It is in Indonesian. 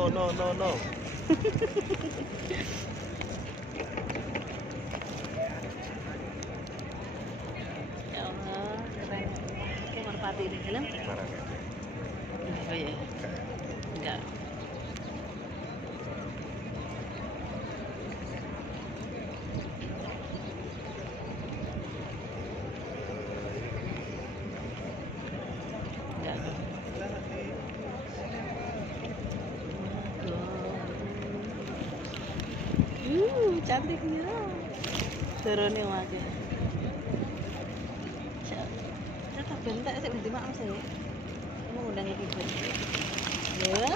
No, no, no, no. Ya Allah, keren. Itu merpati di film? Mana nih? Oh iya. Enggak. Enggak. Cantiknya. Turunnya wakil. Tetap bentak sih berarti maaf sih. Kamu udah ngikut. Ya.